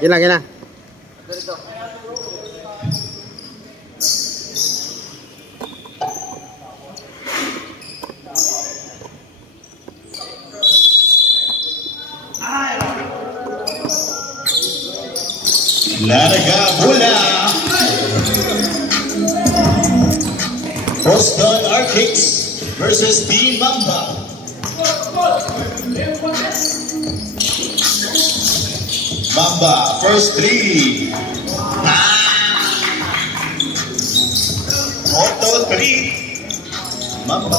Gina, gina. Larga bola. Boston Arctics versus Team Mamba. Mamba, first three. Auto three. Mamba.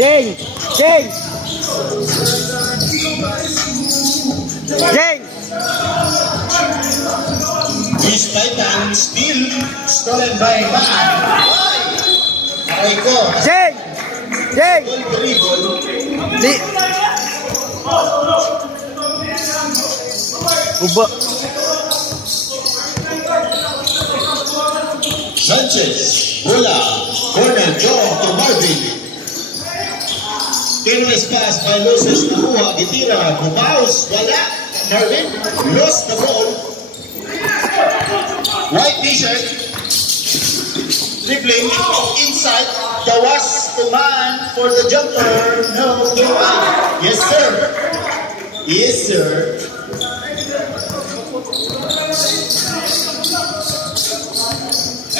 Jeng! Jeng! Jeng! This Titan still stolen by Man. Aray ko. Jeng! Jeng! Dribble. Di! Uba! Sanchez. Bola. Corner. Joe to Marvin. Careless pass by Loses. Nakuha. Gitira. Bumaus. Wala. Marvin. Lost the ball. White t-shirt. Dribbling. Inside. Tawas to Man for the jumper. No. Yes, sir. Yes, sir.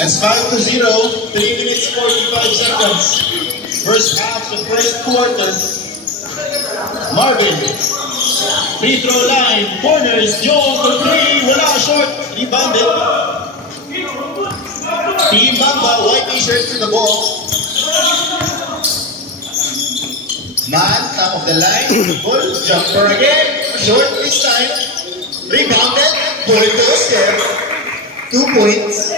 That's 5-0. 3 minutes 45 seconds. First half, the first quarter. Marvin. Free throw line. Corners. Joe for three. Wala. Short. Rebounded. Team Mamba. White t-shirt to the ball. Man. Top of the line. Ball. Jumper again. Short this time. Rebounded. Pull it to the step. 2 points.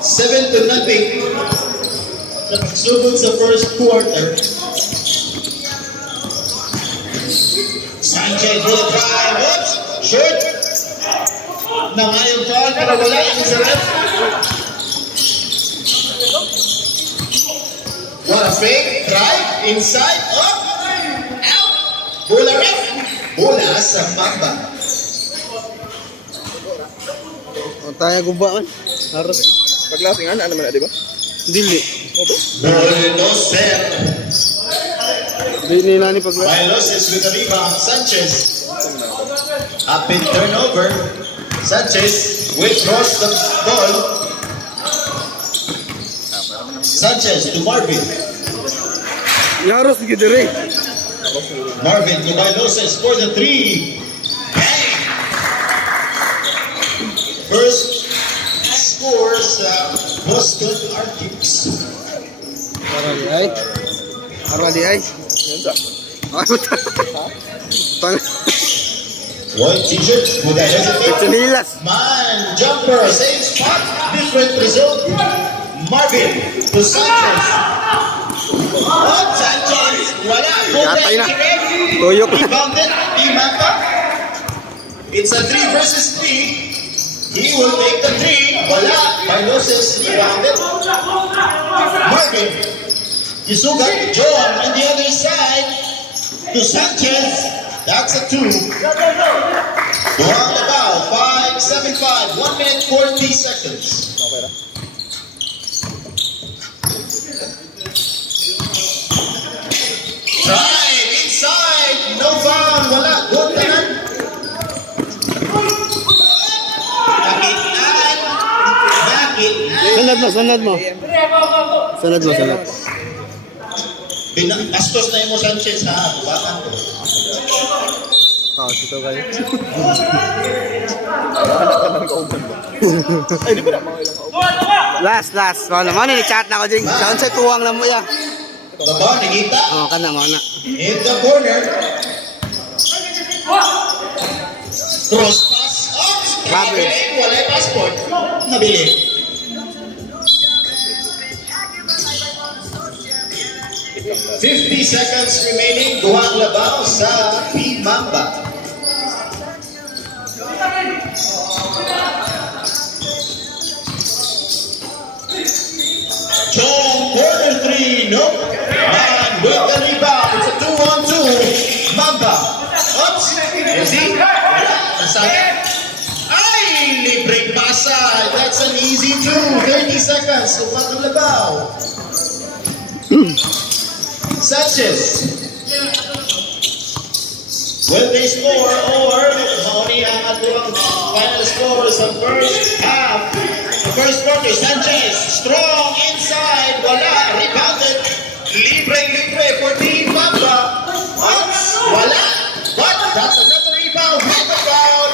7-0. Nagsugod sa first quarter. Sanchez will drive. Oops! Short! Nangayong foul pero wala yung sa ref. What a fake. Drive. Inside. Up. Out. Bola ref. Bola sa Mamba. O tayo guba man. Harus. Paglasing ano naman na, di ba? Dili. Bulldozer. Dili na ni pagla. Loses with the rebound. Sanchez. Up in turnover. Sanchez withdraws the ball. Sanchez to Marvin. Yaros gidere. Marvin to Loses for the three. Bang! First scores Boston Arctics. Arali ay. Arali ay. Ano ta? Tang. White t-shirt with a hesitate. Chinilas. Man, jumper, same spot, different result. Marvin to Sanchez. Oh, Sanchez, wala. Yatay na. Tuyok na. Rebounded, Team Mamba. It's a 3 versus 3. He will take the 3. Wala. Loses, rebounded. Marvin. Isugat, John on the other side to Sanchez. That's a 2. Duhang about 5-7-5. 1 minute 40 seconds. Drive inside. No foul. Wala. Good tanan. Nakitaan. Sunod mo, sunod mo. Sunod mo, sunod. Bastos na yung Sanchez ha. Buwatan ko. Sito kayo. Ay, di ba na mga ilang kauban? Last. Ano man ni chat na ko ding. Saan sa tuwang na mo ya. Baba, nagita. Oh, kana mo na. In the corner. Cross pass. Oh, Grabe. wala yung passport. Nabili. 50 seconds remaining. Duhang labaw sa Team Mamba. John, corner 3. Nope. Man with the rebound. It's a 2-on-2. Mamba. Players, Umang Labaw. Sanchez. Will they score or Mauni ang ating final score sa first half? The first quarter, Sanchez, strong inside, wala, rebounded, libre for Team Mamba. Wala, but that's another rebound with the foul.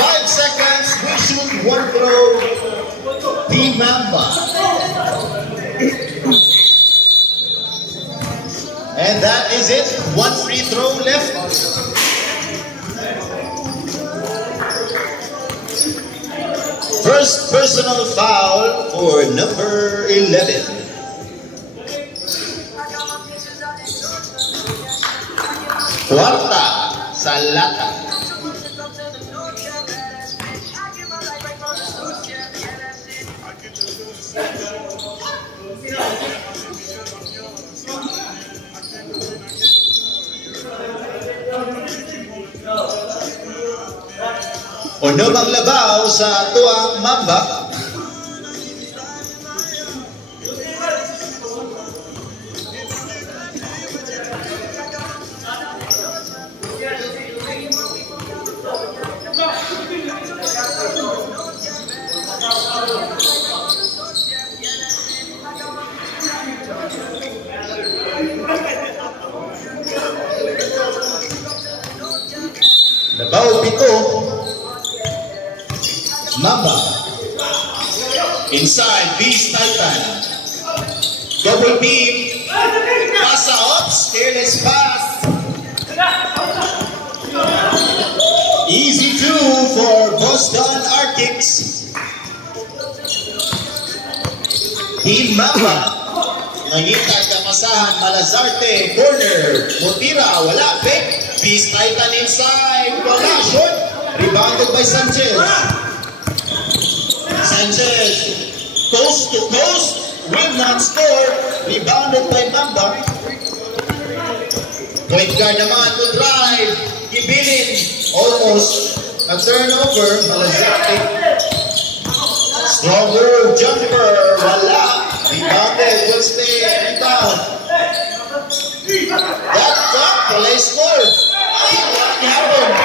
5 seconds, we shoot one throw. Team Mamba. And that is it. One free throw left. First personal foul for number 11. Kwarta sa lata. Uno bang labaw sa tuang Mamba? Labaw pito. Mamba. Inside, Beast Titan. Double beam. Pasa ups. Careless pass. Easy two for Boston Arctics. Team Mamba. Nangitag kamasahan. Malazarte. Corner. Mutira. Wala. Pick. Beast Titan inside. Wala. Short. Rebounded by Sanchez. Sanchez, coast to coast, will not score. Rebounded by Mamba. Point guard naman to drive. Gibilin, almost a turnover. Malazarte. Strong move, jumper, wala. Rebounded, will stay rebound. That got play score. Ay, what happened?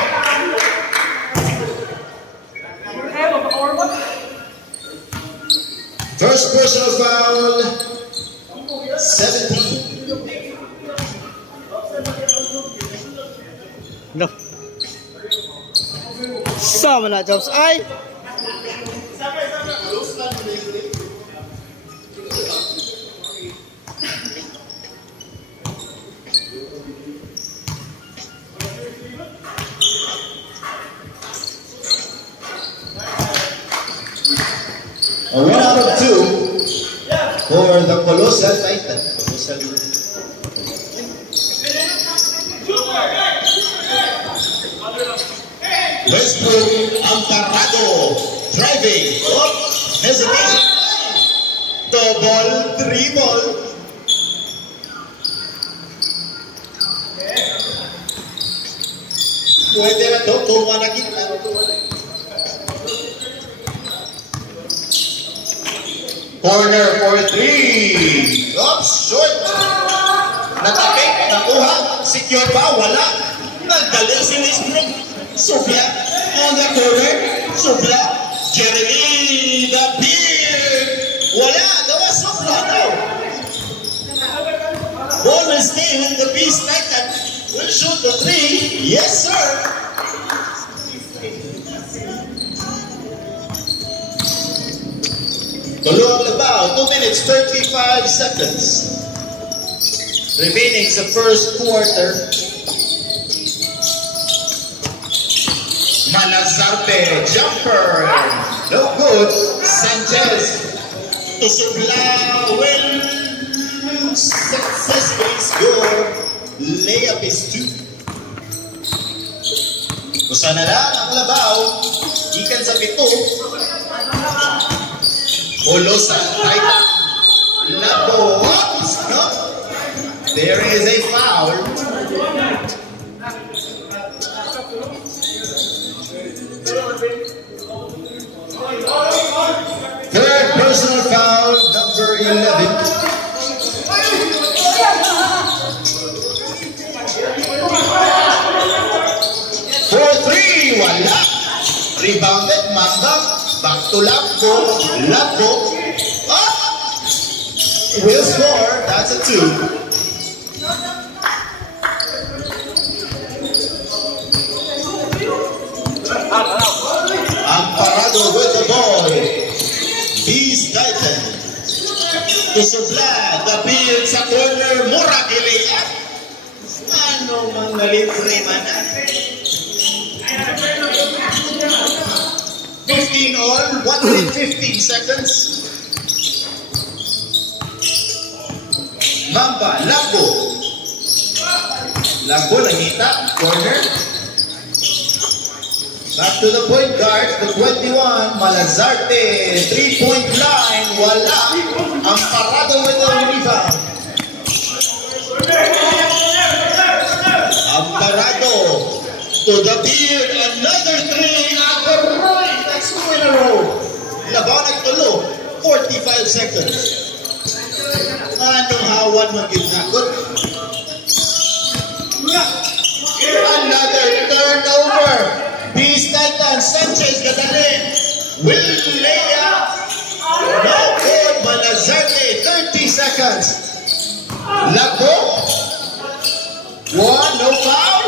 First personal foul, 17. No. Sama na, Jobs. Ay! A 1 out of 2 for the Colossal Titan. Colossal. Westbrook Amparado driving. Oh, hesitation. Double dribble. Pwede na ito. Tuwa na kita. Corner for 3. Oops, short. Natapik, nakuha. Secure pa, wala. Nagdali si Westbrook. Sofia on the corner. Sofia. Jeremy, the beard. Wala, that was Sofia now. Ball will stay with the Beast Titan. Will shoot the 3. Yes, sir. Tulong Labaw, 2 minutes, 35 seconds. Remaining sa first quarter. Malazarte, jumper. No good. Sanchez. To Subla will successfully score. Layup is 2. Kusa na lang ang Labaw. Ikan sa 7. Colossal Titan. Labo. No. There is a foul. Third personal foul Rebounded, Mamba. Back to Labco. Labco. Up! Will score. That's a 2. Amparado with the ball. Bees Titan. To Sublad. The field sa corner. Mura Gilead. Ano mang nalibre man. 15 all. 1 minute 15 seconds. Mamba. Lagbo. Lagbo nakita. Corner. Back to the point guard, the 21, Malazarte, 3-point line, wala. Amparado with the rebound. Amparado to the field, another 3 at the right. That's 2 in a row. Labanag tulo, 45 seconds. Anong hawan mag-inakot? Another turnover. Beast Titan, Sanchez, Gadalin, will lay up. No good, Malazarte, 30 seconds. Lagbo. 1, no foul.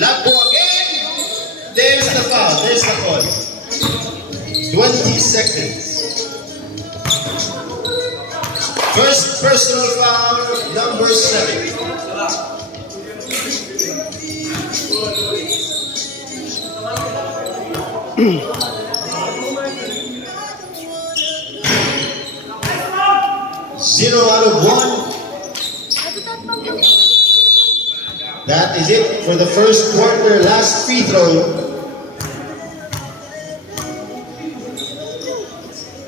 Lagbo again. There's the foul, there's the call. 20 seconds. First personal foul, number 7. Zero out of 1. That is it for the first quarter. Last free throw.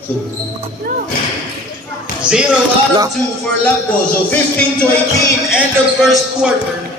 So, 0 out of 2 for Lagbo. So 15 to 18. End of first quarter.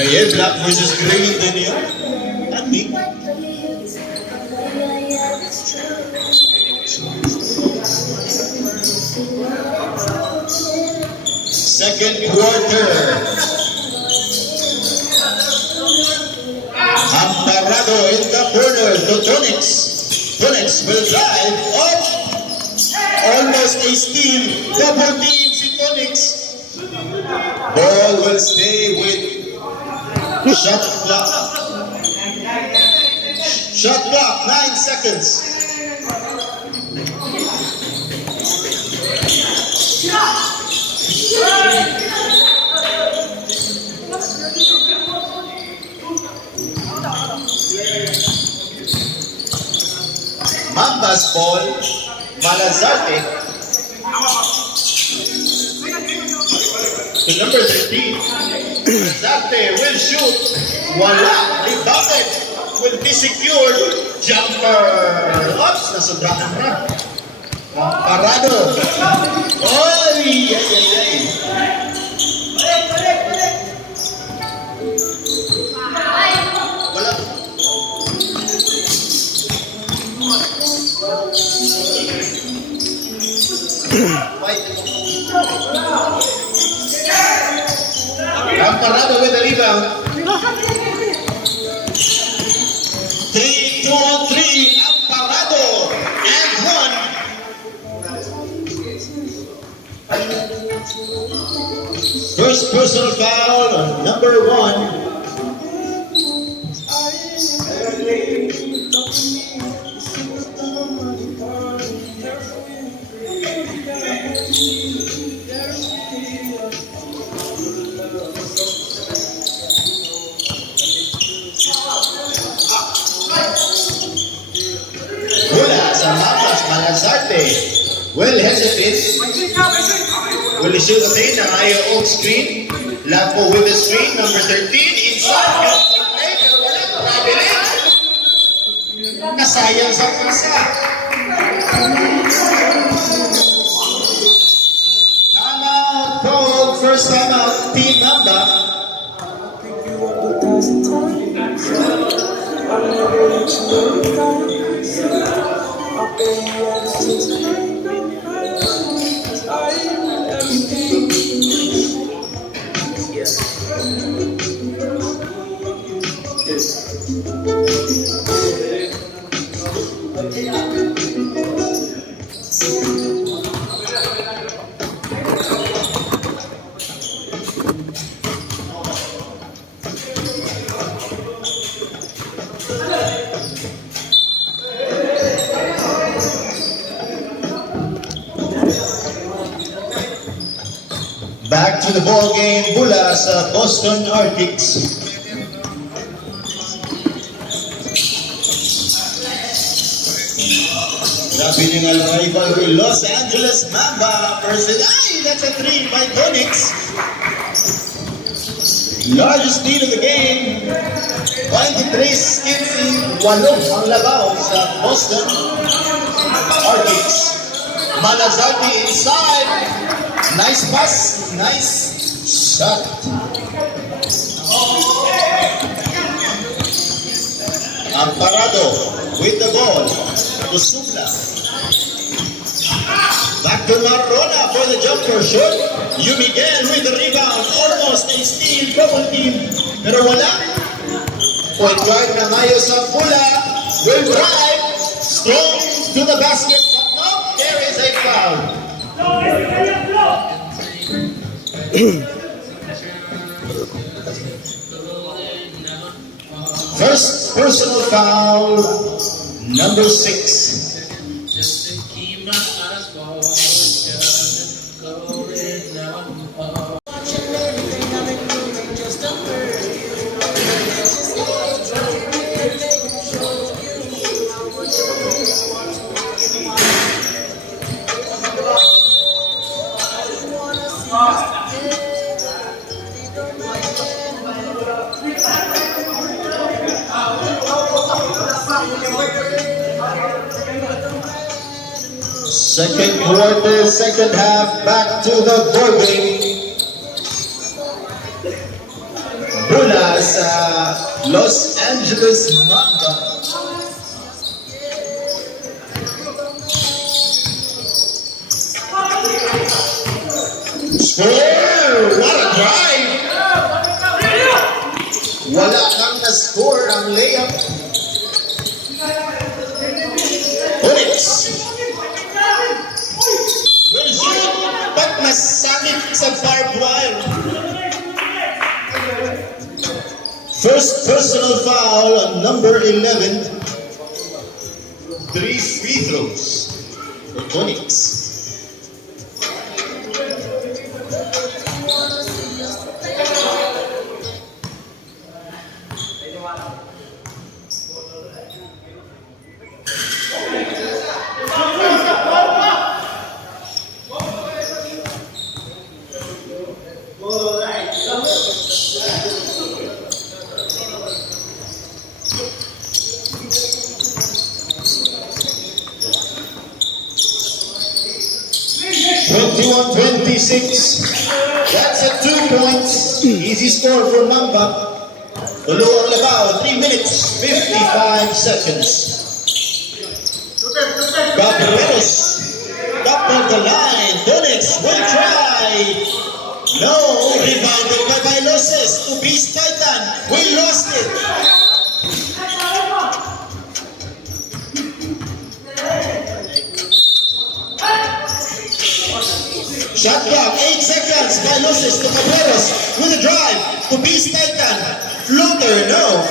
Ayan, black versus green din yun. Andi. Second quarter. Amparado in the corner to Tonix. Tonix will drive up. Almost a steal. Double team si Tonix. Ball will stay with shot clock. Shot clock, 9 seconds. Mamba's ball, Malazarte. To number 13. Malazarte will shoot. Wala. Rebounded. Will be secured. Jumper. Oops, nasobrahan na. Parado. Oy! Ay, ay, ay. Wala. Amparado with the rebound. 3, 2 on 3. Amparado. And 1. First personal foul, number 1. hesitate, will issue the pain ng IO screen. Lapo with the screen, number 13, inside. Play, pero wala, traveling. Nasayang sa pasa. Timeout called, first timeout, Team Mamba. Back to the ball game, Bula sa Boston Arctics. Grabe nyo nga lang rival with Los Angeles Mamba versus, that's a 3 by Tonix. Largest lead of the game, 23-18, 8 ang labaw sa Boston Arctics. Malazarte inside. Nice pass, nice shot. Amparado with the ball to Supla. Back to Marrona for the jumper shot. You Miguel with the rebound, almost a steal, double team. Pero wala. Point guard na ngayon sa Bula will drive strong to the basket. But no, there is a foul. First personal foul, number 6. Second quarter, second half, back to the ball game. Bula sa Los Angeles Mamba. Score! What a drive! Wala kang na-score ang layup. Onyx. Will shoot, but masakit sa barbed wire. First personal foul on number 11. 3 free throws for Onyx. That's a 2 points. Easy score for Mamba. Tulo ang labaw, 3 minutes, 55 seconds. Caballeros, top of the line. Tonix will try. No, rebounded by Bailoses to Beast Titan. We lost it. Shot clock, 8 seconds. Bailoses to Caballeros with a drive to Beast Titan. Floater, no.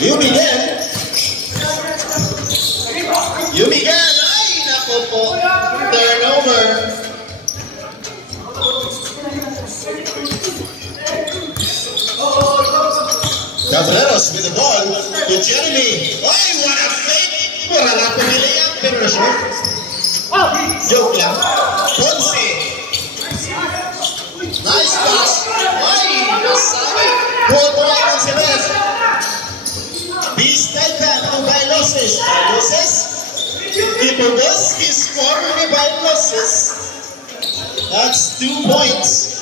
You Miguel. Ay, nako po. Turnover. Caballeros with the ball to Jeremy. Ay, what a fake. Wala na po nila yan, pero short. Joke lang. Ponce. Nice pass. Ay, nasabi. Kontra lang si Ref. Beast Titan to Bailoses. Bailoses. Ipogoski score ni Bailoses. That's 2 points.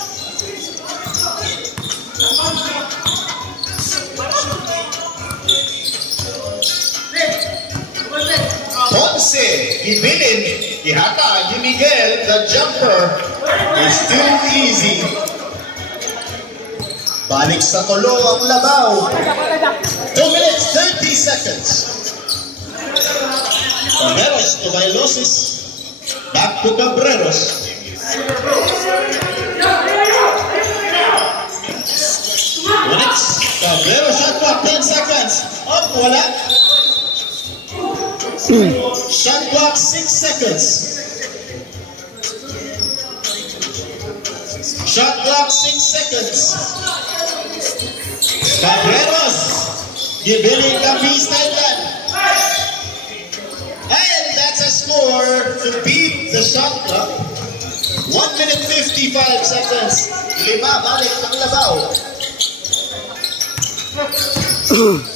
Ponce, ibilin, ihata, ni Miguel, the jumper is too easy. Balik sa tulo ang labaw. 2 minutes, 30 seconds. Cabreros to Bailosis. Back to Cabreros. Minutes. Cabreros shot clock, 10 seconds. Up, wala. Shot clock, 6 seconds. Shot clock, 6 seconds. Cabreros, gibiling ka Beast Titan. And that's a score to beat the shot clock. 1 minute 55 seconds. 5 balik ang labaw.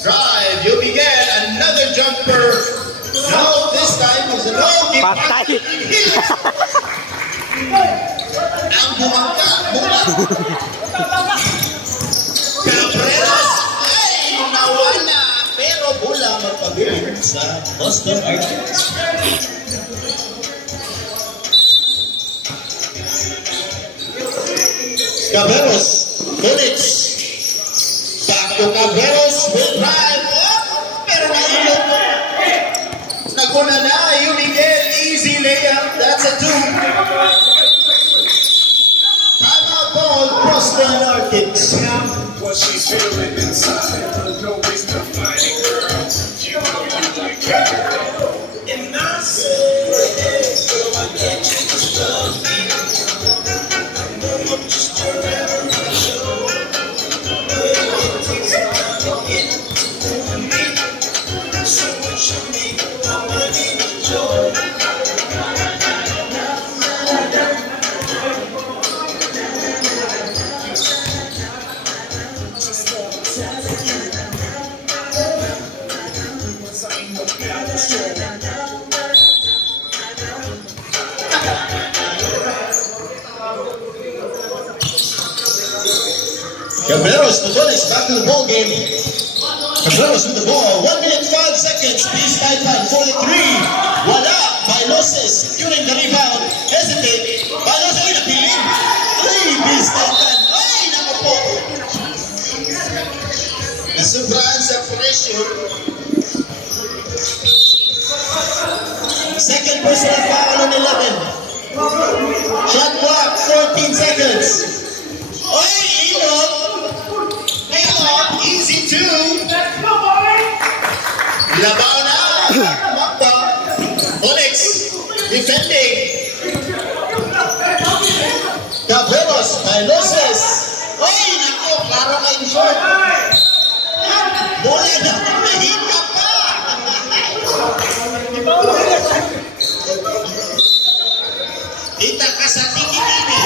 Drive, you begin another jumper. No, this time was a no. Patay. Ang bumangka, Cabreros ay nawala, pero bola magpabilin sa Boston Archers. Cabreros, Bullets. Back to Cabreros, will drive up, pero nailot mo. Naguna na, you Miguel, easy layup, that's a 2. Timeout ball, Boston Archers. What she's feeling inside, no waste of fighting, girl. You know you like that. And I said, hey, girl, I can't change this love. I know I'm just a regular show. But it takes time to get to me. So what you need, I'm gonna need joy. Cabreros, the Bullets, back to the ball game. Cabreros with the ball, 1 minute 5 seconds. Beast Titan for the 3. Wala, Bailoses securing the rebound. Hesitate. Bailoses, ay napiling. Ay, Beast Titan. Ay, naku po. Nasubraan sa pressure. Second personal foul on 11. Shot clock, 14 seconds. Ay, Elon. Easy 2. Labaw na. Makba. Onyx. Defending. Cabreros. Bailoses. Ay, nako. Klaro ka in short. Bola na. Mahika pa. Kita ka sa tiki-tiki.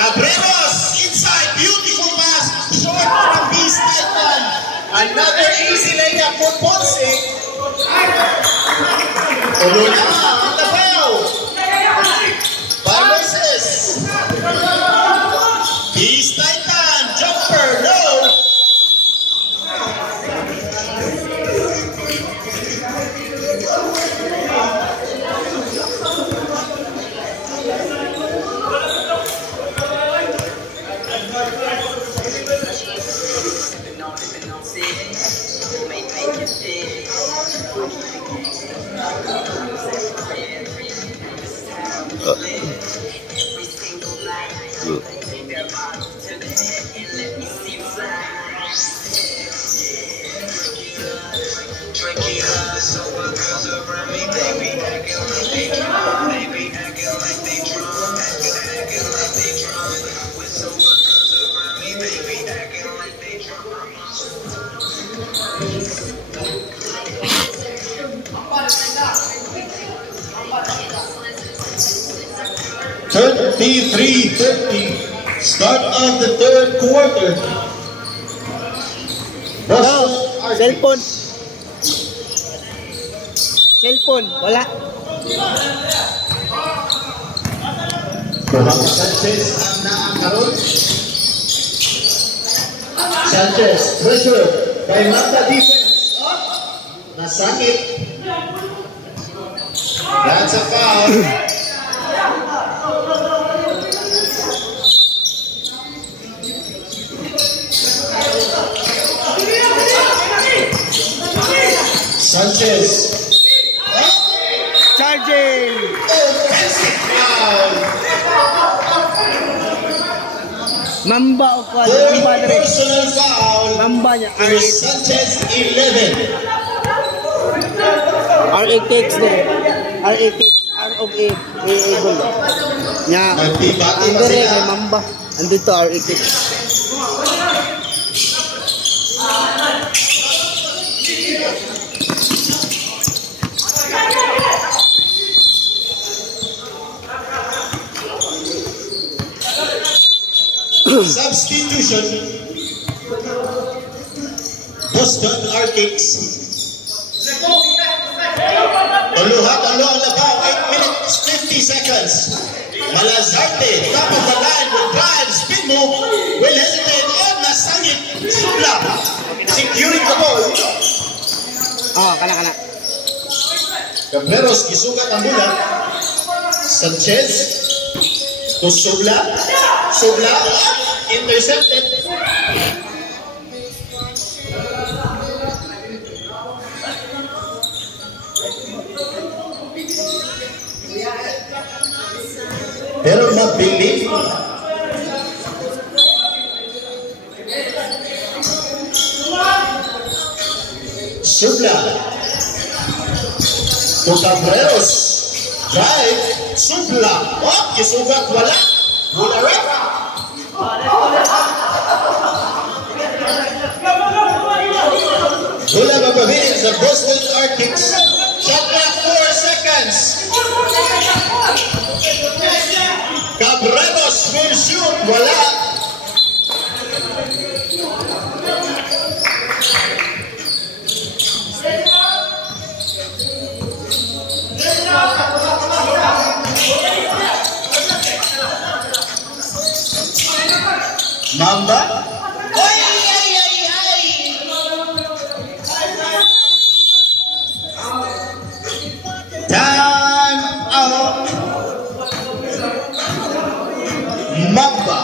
Cabreros. Inside. Beautiful pass. Short from Beast Titan. Another easy layup for Ponce. Ulo na ang labaw. Bailoses. Beast Titan. Jumper. No. 33-30. Start of the third quarter. Boston Arctics. Cellphone. Cellphone. Wala. Muhammad Sanchez ang naakaroon. Sanchez, pressure by Mata defense. Nasakit. That's a foul. Sanchez. Charging. Offensive foul. Mamba o kwal. Third Mamba na rin. personal foul Mamba niya. for Sanchez 11. R8X din. R8X. R of A. AA goal. Nya. Magtibati Ang pa gari sila. ay Mamba. Andito R8X. Substitution. Boston Arctics. Tuluha-tulo ang labaw. 8 minutes, 50 seconds. Malazarte, top of the line with drive, spin move. Will hesitate. Oh, nasangit. Subla. Securing the ball. Kana. Cabreros, gisugat ang bola. Sanchez. To Subla. Subla. Intercepted. Pero mabilis. Subla. To Cabreros. Drive. Subla. Oh, gisugat wala. Bola rin. Bola mapabilis sa Boston Arctics. Shot clock 4 seconds. Cabreros will shoot. Wala. Mamba. Ay, ay, ay, ay. Time out. Mamba.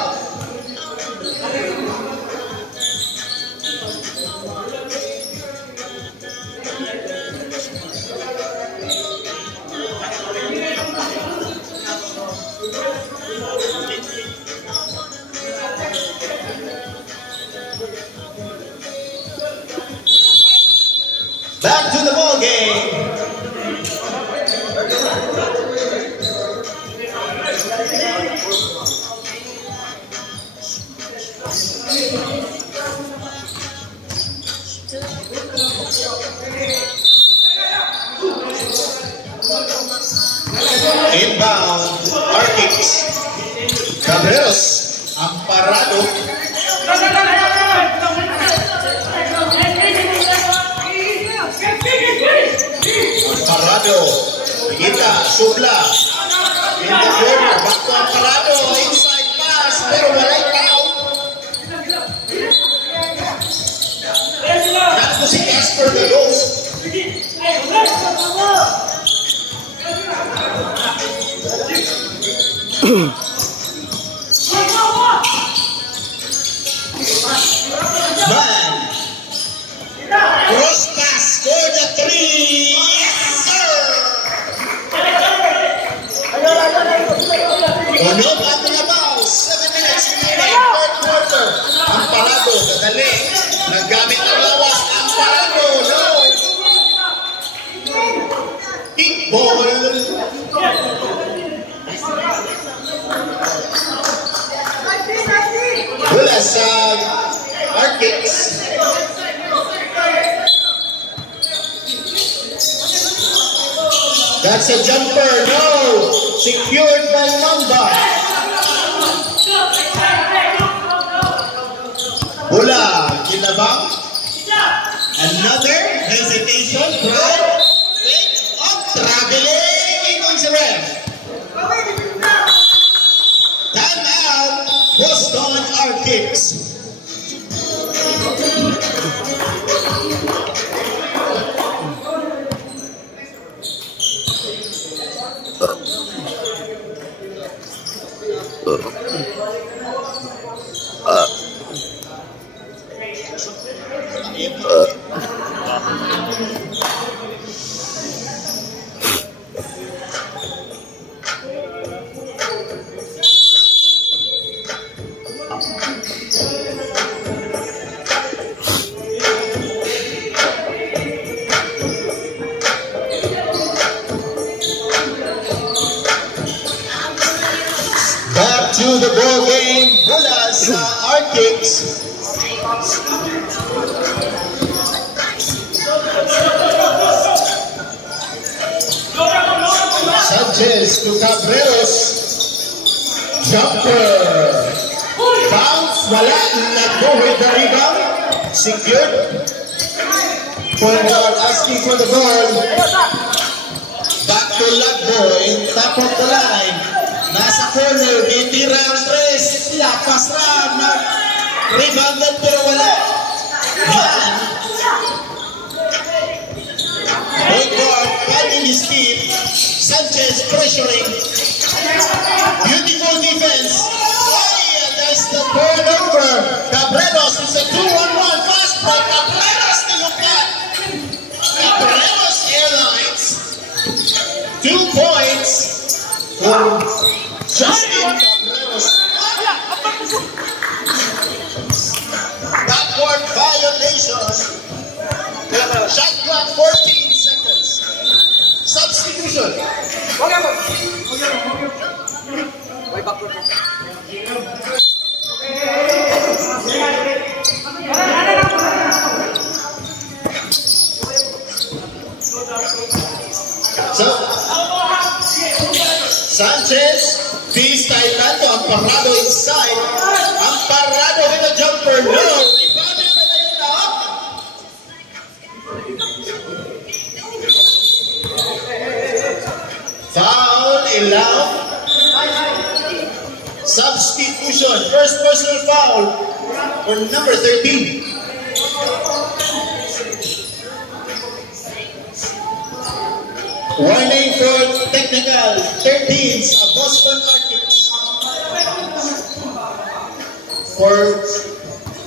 Back to the ball game. Inbound, Arctics. Cabreros, amparado. Amparado. Kita, Subla. In the corner, back to Amparado. Inside pass, pero walay tao. Nato si Casper Galos. Man. Cross pass, score the 3. Yes, sir. Ono pa ang labaw. 7 minutes remaining, third quarter. Amparado, dadali. Nagamit ang lawas. Amparado, low. Kickball. Wala sa Arctics. That's a jumper, no! secured by Mamba. Bola, kinabang. Another hesitation, right? Fake up, traveling on the ref. Time out, Boston Arctics. Back to the ball game, mula sa Arctics. Sanchez to Cabreros. Jumper. Bounce, wala. Nako with the rebound. Secured. Point guard asking for the ball. Back to Lagboy. Top of the line. Nasa corner, bitira ang tres. Lapas lang. Rebounded pero wala. Yan. Point guard, finding his feet. Sanchez pressuring. Beautiful defense. Oh, there's the turnover. Cabreros is a 2-on-1 fast break. Cabreros nilukad. Cabreros Airlines. 2 points for Justin Cabreros. Backward violation. Shot clock 14 seconds. Substitution. So, Sanchez, Peace Titan to Amparado inside. Amparado with a jumper. No. Rebounded by Ayala. Foul, allowed. Substitution. First personal foul for number 13. Warning for technical 13 sa Boston Arctics. For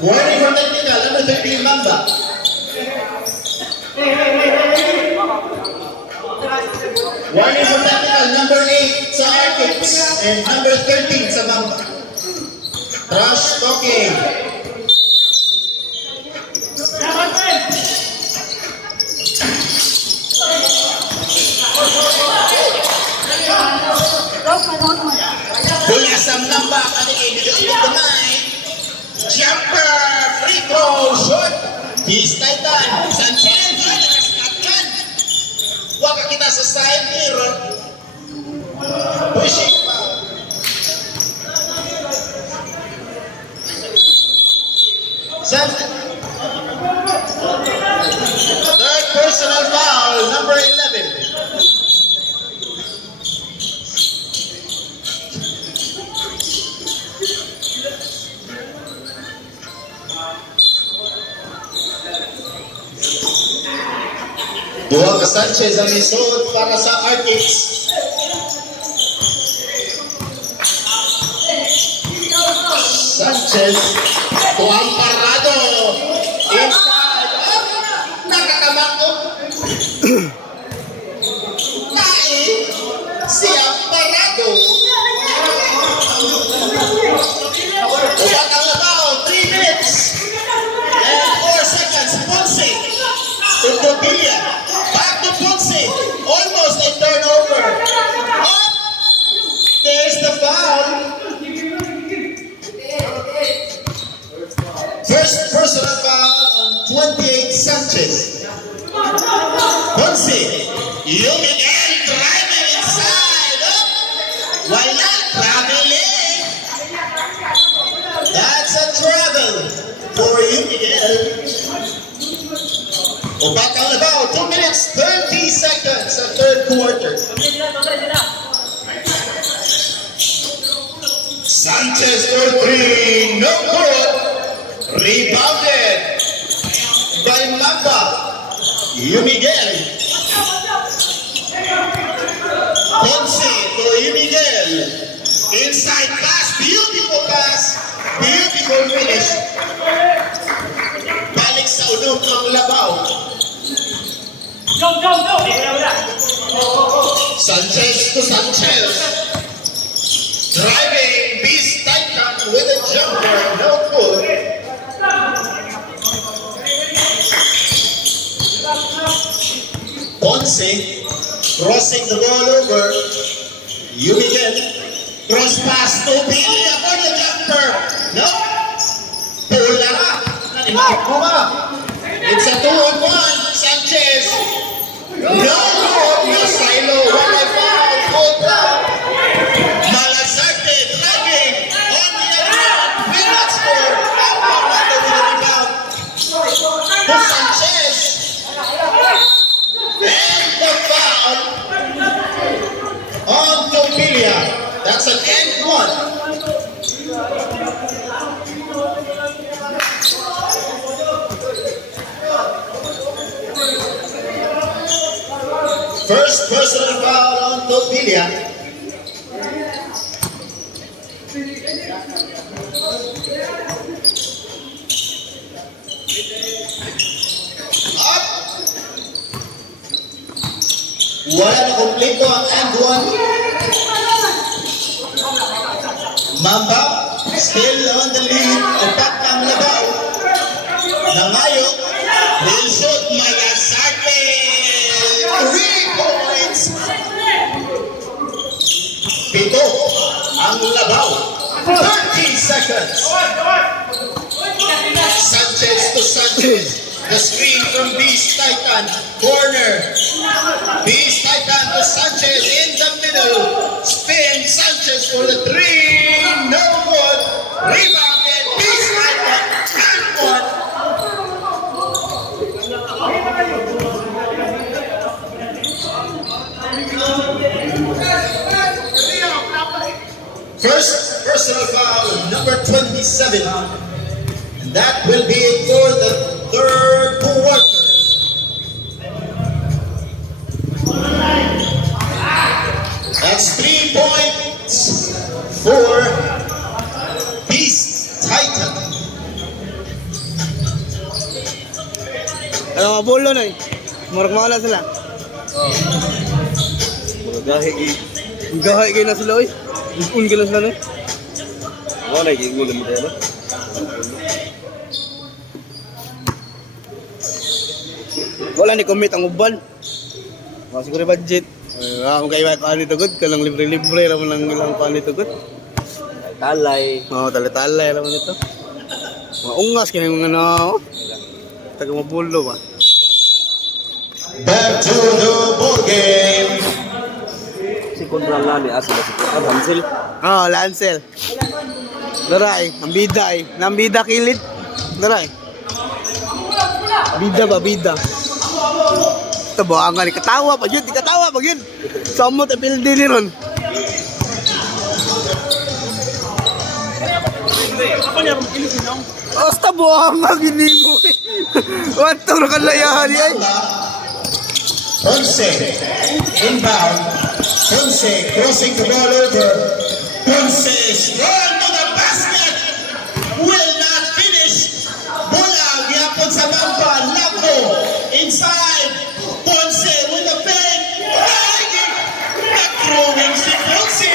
warning for technical number 13 Mamba. Warning for technical number 8 sa Arctics and number 13 sa Mamba. Trash talking. Mula sa Mamba, kanilin yung kamay. Jumper, free throw, shot. Peace Titan, Sanchez, nakasnatkan. Huwag ka kita sa side mirror. Pushing foul. Third personal foul, number 11. Duwag Sanchez ang isuot para sa Arctics. Sanchez to Amparado. Inside. Nakakamakot. Nai si Amparado. Ubat ang labaw. 3 minutes and 4 seconds. Ponce. Tutubilla. Back to Ponce. Almost a turnover. Oh, there's the foul. First personal foul on 28 Sanchez. Ponce. Young again driving inside. Oh, Umatang Labaw, 2 minutes, 30 seconds sa third quarter. Sanchez for three, no good. Rebounded by Mamba. Yumigel. Ponce to Yumigel. Inside pass, beautiful pass. Beautiful finish. Balik sa unog ng Labaw. Sanchez to Sanchez. Driving, Beast Titan with a jumper, no good. Ponce crossing the ball over. Yumigel. Cross pass to Bilia for the jumper. No. Pulara. Nanimukuma. It's a 2-on-1. Sanchez. No good. No silo. One by foul. Full block. Malasarte dragging on the other end. Will not score. Orlando with the rebound. To Sanchez. And the foul on Topilia. That's an end one. First personal foul on Topilia. Up. Wala na kompleto ang end one. Mamba still on the lead. Umatang Labaw. Nangayo. Will shoot. Malasarte. 3 points. Pito ang Labaw. 30 seconds. Sanchez to Sanchez. The screen from Beast Titan. Corner. Beast Titan to Sanchez in the middle. Spin. Sanchez for the 3. No good. Rebounded. Beast Titan. And one. First personal foul, number 27. And that will be it for the third quarter. That's 3 points for Beast Titan. Ano mga bulo na eh. Murag mawala sila. Gahi kayo na sila eh. Ispun ka lang sila no? Wala, gigul mo tayo, no? Wala ni commit ang uban. Mga siguro budget. Ako kayo ay paano ito good. Kalang libre-libre naman lang ilang paano ito good. Talay. Oo, tali-talay naman ito. Mga ungas kaya yung ano. Taga mabulo ba? Back to the ball game. Si kontra lang ni Asa. Hansel. Oo, Lancel. Daray, ang bida eh. Nang bida kilid. Daray. Bida ba, bida? Ito ba, ang gani, katawa pa yun, di katawa pa yun. Samot ang pildi ni ron. Basta buhang ang gini mo eh. Wantong nakalayahan eh. Ponce, inbound. Ponce crossing the ball over. Ponce strong to the basket. Will not finish. Bola, gyapon sa Mamba. Labo, inside. Ponce with the fake. Not throwing si Ponce.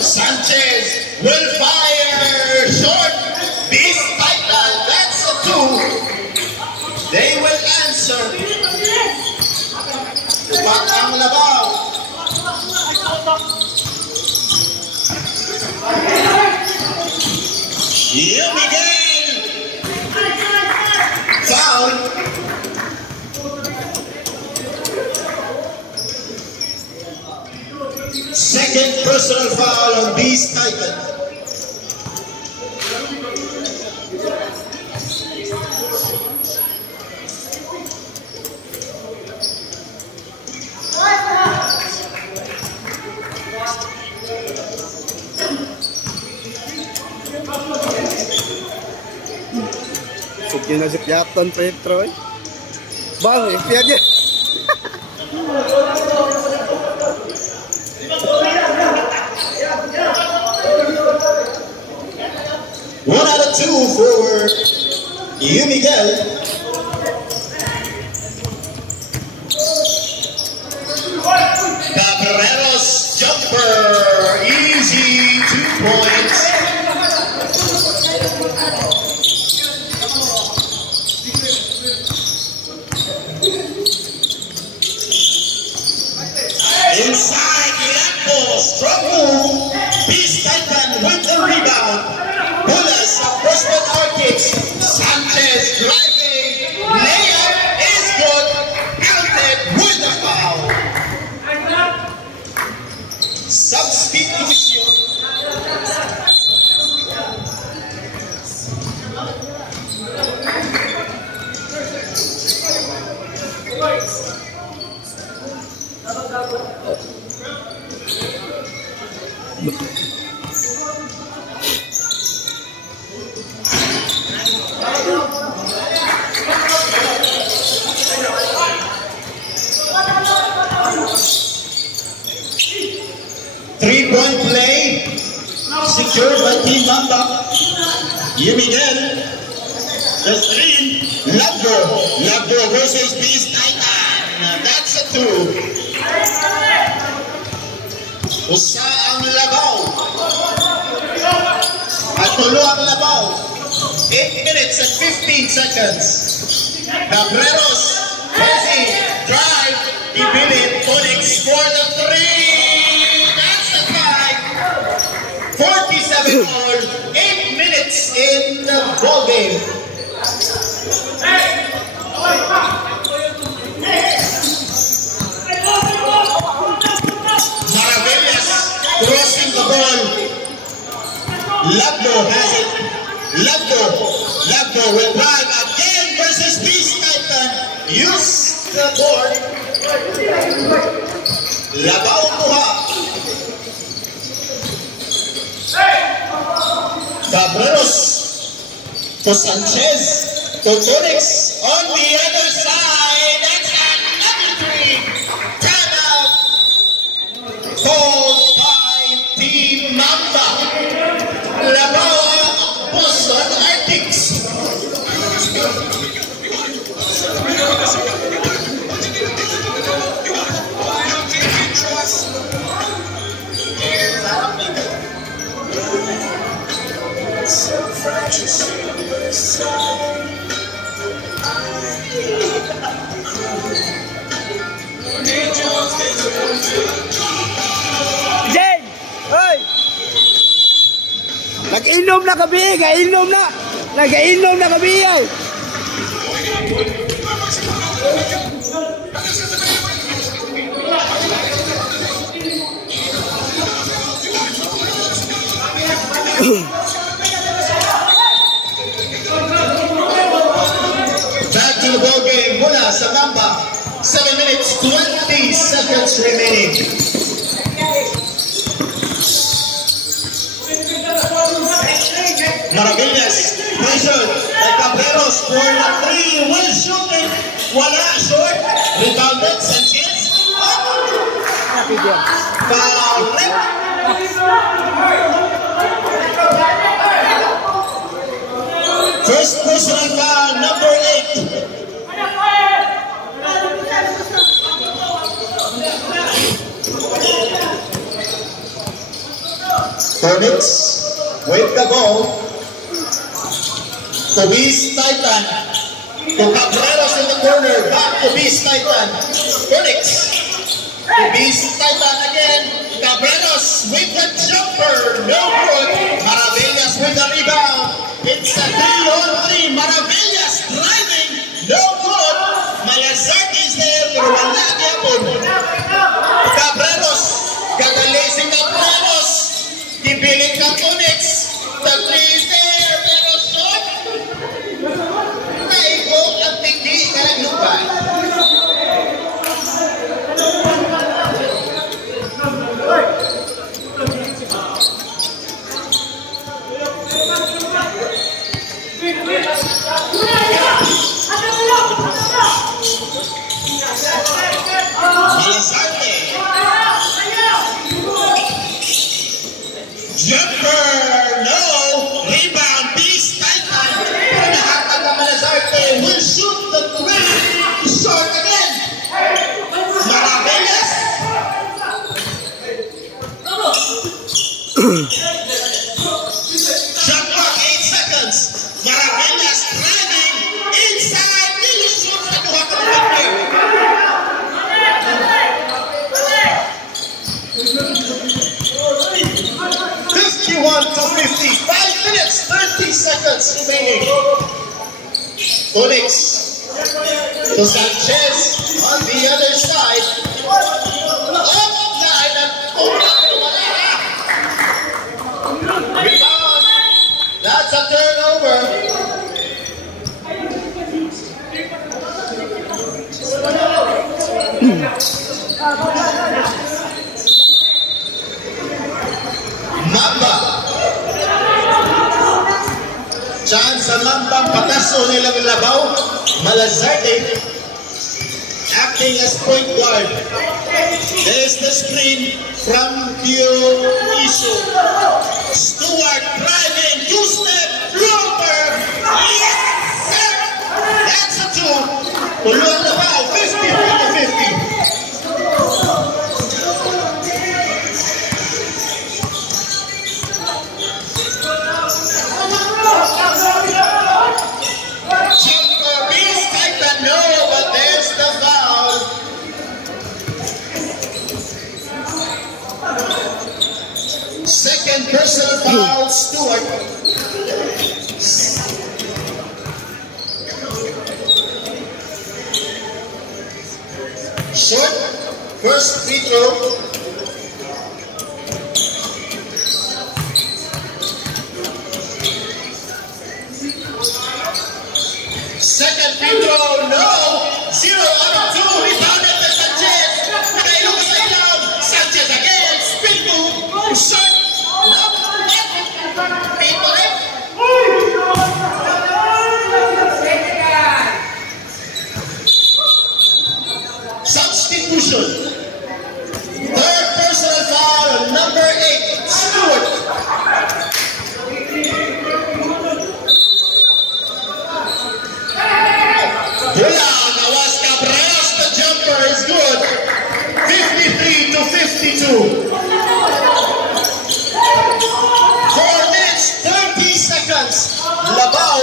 Sanchez will fire short. Beast Titan, that's a 2. They will answer. Umatang Labaw. Miguel. Foul. Second personal foul on Beast Titan. Yun na si Piaton Petro eh. Bang, ipiad yan. One out of two for you, Miguel. Cabrero's jumper, easy 2 points. Inside Lambo, strong move. Beast Titan with the rebound. Bulas of Brisbane Orchids. Sanchez driving. Layup is good. Counted with the foul. Substitution. Three-point play secured by Team Mamba. Miguel. The screen. Labdo versus Beast Titan. That's a two. Usa ang labaw. At tulo ang labaw. 8 minutes and 15 seconds. Cabreros, Messi, drive, Ibilin, Onyx for the three. That's the tie. 47 all, 8 minutes in the ball game. Maravillas crossing the ball. Labdo has it. Labdo will drive again versus Beast Titan. Use the board. Labaw kuha. Cabreros to Sanchez to Tonix on the other side. That's another three. Time out. Called by Team Mamba. Labaw Boston Arctics. Jen! Hoy! Nag-inom na kami, nag-inom na kami ay. Back to the ball game mula sa Mamba. 7 minutes, 20 seconds remaining. Maravillas, pressure by Cabreros for the three. Will shoot it. Wala, short. Rebounded, Sanchez. Foul, left. First personal foul, number 8. Tonix with the ball to Beast Titan. To Cabreros in the corner. Back to Beast Titan. Tonix. To Beast Titan again. Cabreros with the jumper. No good. Maravillas with the rebound. It's a 3-on-3. Maravillas driving. No good. Mayazak is there. Pero wala gyapon. Cabreros. Gagalesing Cabreros. Ibilin ka Tonix. The three is there. Pero shot. Naigo ang tinggi ka ng lupa. Shot clock, 8 seconds. Maravillas driving inside. Nilusot sa duha ka player. to 50. 5 minutes, 30 seconds remaining. Onyx to Sanchez on the other side. Offline at rebound. That's a turnover. Mamba. Chance sa Mambang pataso nilang labaw. Malazarte acting as point guard. There's the screen from Pio Iso. Stewart driving, two-step, floater. Yes, sir! That's a two. Puluan na ba? 53 to 50. Jumper, Beast type and no, but there's the foul. Second personal foul, Stewart. Short, first free throw. Second free throw, no. 0 out of 2. Rebounded by Sanchez. Nakailong sa ilaw. Sanchez again. Spin move. Shot. No. People eh. Substitution. Third personal foul, number 8, Stewart. Bulang, Awas Cabreras, the jumper is good. 53 to 52. 4 minutes, 30 seconds. Labaw.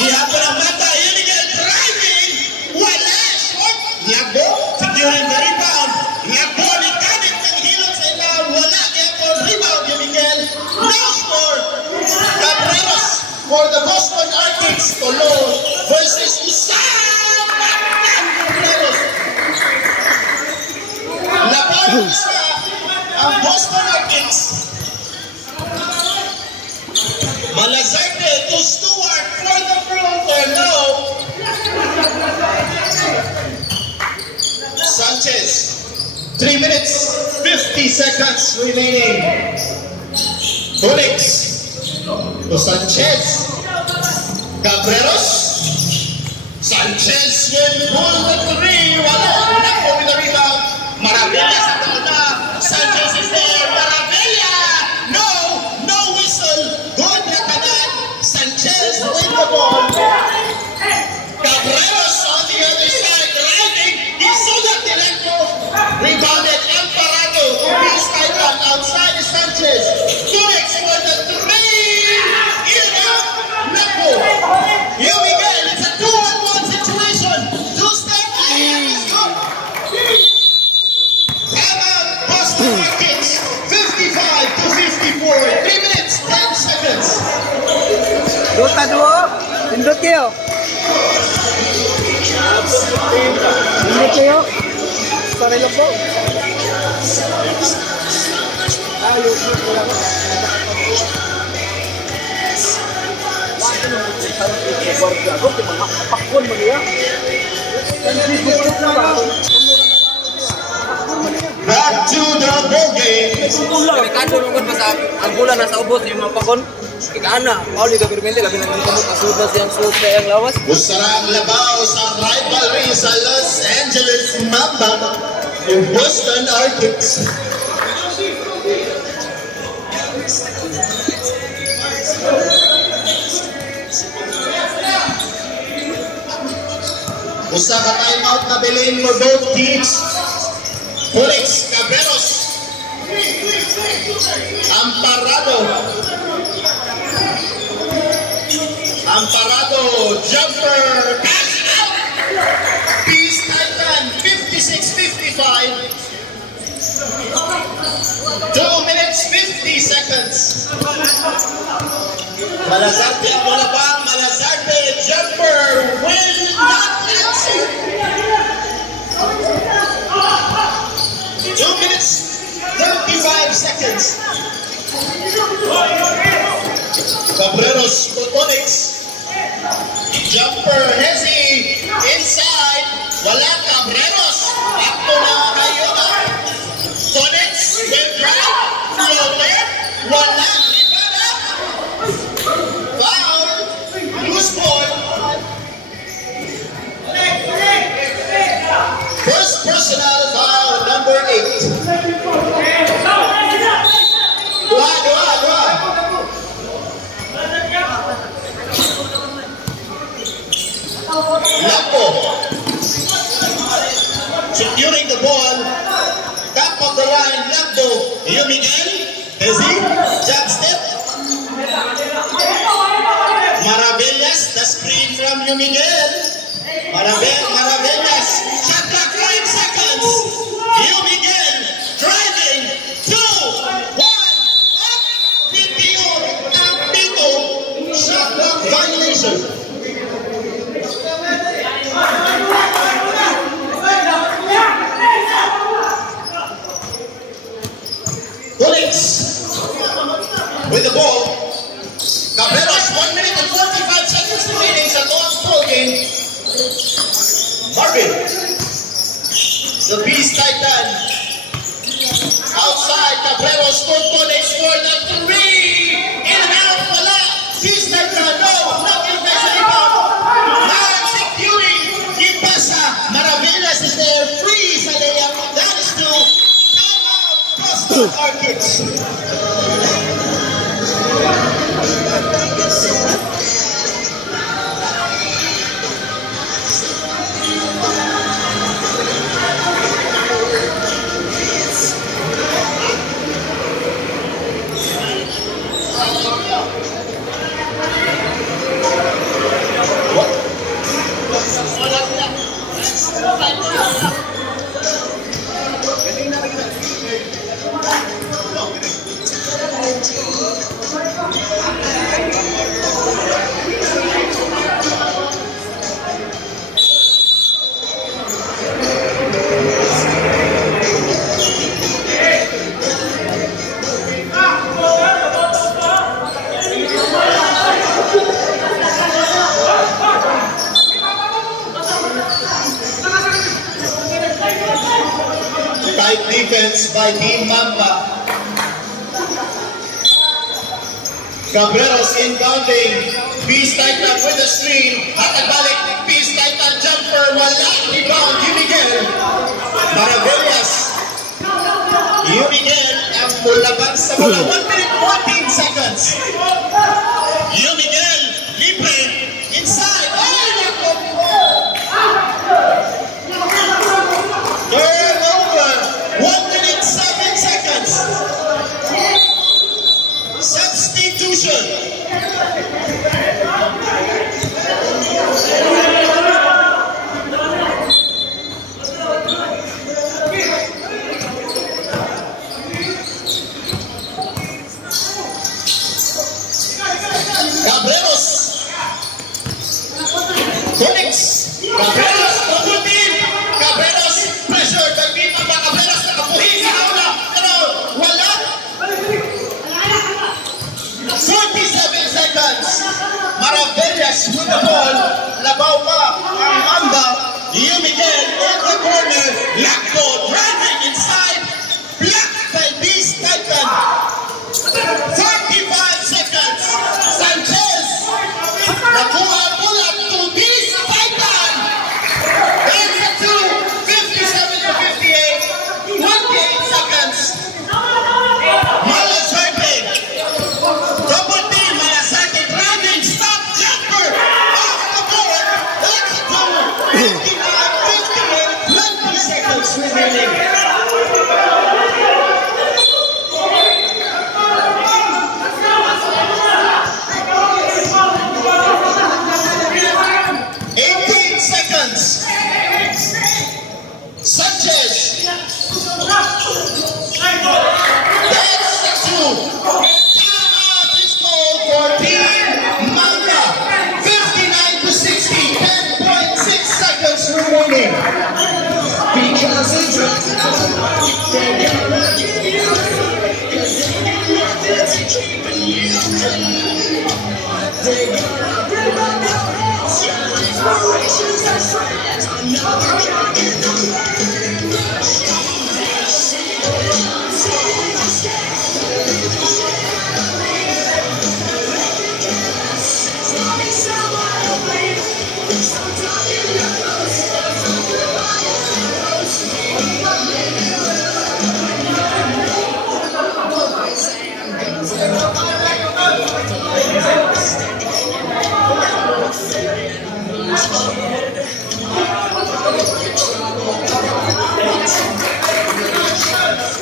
Gihapon ang mata. Illegal driving. Wala. Short. Labo. Securing the rebound. Labo. Nagkamit ng hilot sa ilaw. Wala. Gihapon. Rebound. Miguel. No score. Cabreras for the Boston Arctics. Colon versus Usam. Cabreras. Labaw isa ang Boston Arctics. Malazarte to Stewart for the floater, no. Sanchez, 3 minutes, 50 seconds remaining. Onyx to Sanchez. Cabreros. Sanchez will pull the three. Wala. Nako with the rebound. Maravilla sa tona. Sanchez is there. Maravilla. No. No whistle. Good na kanan. Sanchez with the ball. Cabreros on the other side. Driving. Isulat Directo. Rebounded. Amparado. Ubis Kaitan. Outside is Sanchez. Turex for the three. Ira. Nako. Here we go. It's a 2-on-1 situation. Two-step. Let's go. Boston Rockets, 55 to 54, 3 minutes, 10 seconds. Dota duo, pindot kayo. Pindot kayo. Sorry lang po. Ayos ko lang. Pakon mo niya. Back to the ball game. Delikado nungkot pa sa ang bola nasa ubos yung mga pakon. Ikana, Pauli ka permente labi nang kamot pasud na siyang suot na yang lawas. Usara ang labaw sa rivalry sa Los Angeles Mamba yung Boston Arctics. Usa ka timeout na bilin for both teams. Onyx, Cabreros. Amparado. Amparado, jumper, pass out. Peace Titan, 56-55. 2 minutes, 50 seconds. Malazarte ang bola pa. Malazarte, jumper, will not answer. 2 minutes, 35 seconds. Cabreros, Photonics. Jumper, Hezi, inside. Wala, Cabreros. Akto na kayo na. Photonics, will drive. Floater. Wala, Rivera. Foul. Loose ball. First personal foul, number 8. Dua. Lambo. Securing the ball. Top of the line, Lambo. You Miguel. Hezi. Jab step. Maravillas. The screen from you Miguel. Maravillas. Shot clock 5 seconds. You Miguel. Driving. 2, 1. Up. PTO. Ampito. Shot clock violation. Bullets with the ball. Cabreros, 1 minute and 45 seconds remaining sa Toang Pro game. Marvin, the Beast Titan. Outside, Cabreros, Photonics for the 3. In and out, wala. Beast Titan, no, nothing makes a rebound. Now securing, Ipasa, Maravillas is there, free sa layup. That is 2. Time out, Costa Orchids. Tight defense by Team Mamba. Cabreros inbounding. Beast Titan with the screen. Hatag balik. Beast Titan jumper. Wala. Rebound. Yumigel. Maravillas. Yumigel ang mulaban sa bola. 1 minute 14 seconds. Yumigel. Libre. Inside. Turnover. 1 minute 7 seconds. Substitution.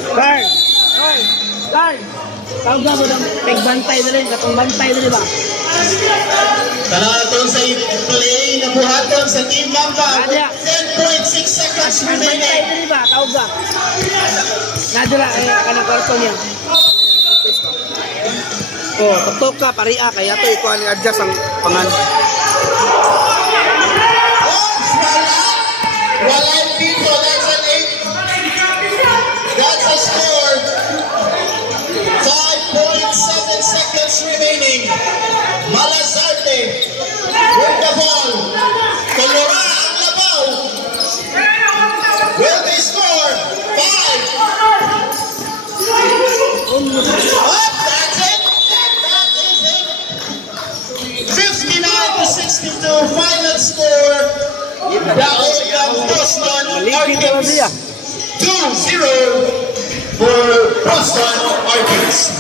Guard! Hoy! Guard! Tawag ka mo ng pagbantay na rin, katong bantay na rin ba? Talaton sa play na buhaton sa Team Mamba. Adya. 10.6 seconds Bantay remaining. na rin ba? Tawag ka. Nadula, kanang kwarto niya. Oh, tutok ka, paria, kaya to ikaw ang adjust ang pangan. Wala dito. That's an 8. That's a score. 5.7 seconds remaining. Malazarte with the ball. Colora ang labaw. Will they score? 5. Oh, that's it. That is it. 59-62 final score. Daog ng Boston Maligid ka na siya. Arcades. 2-0 for Boston Arcades.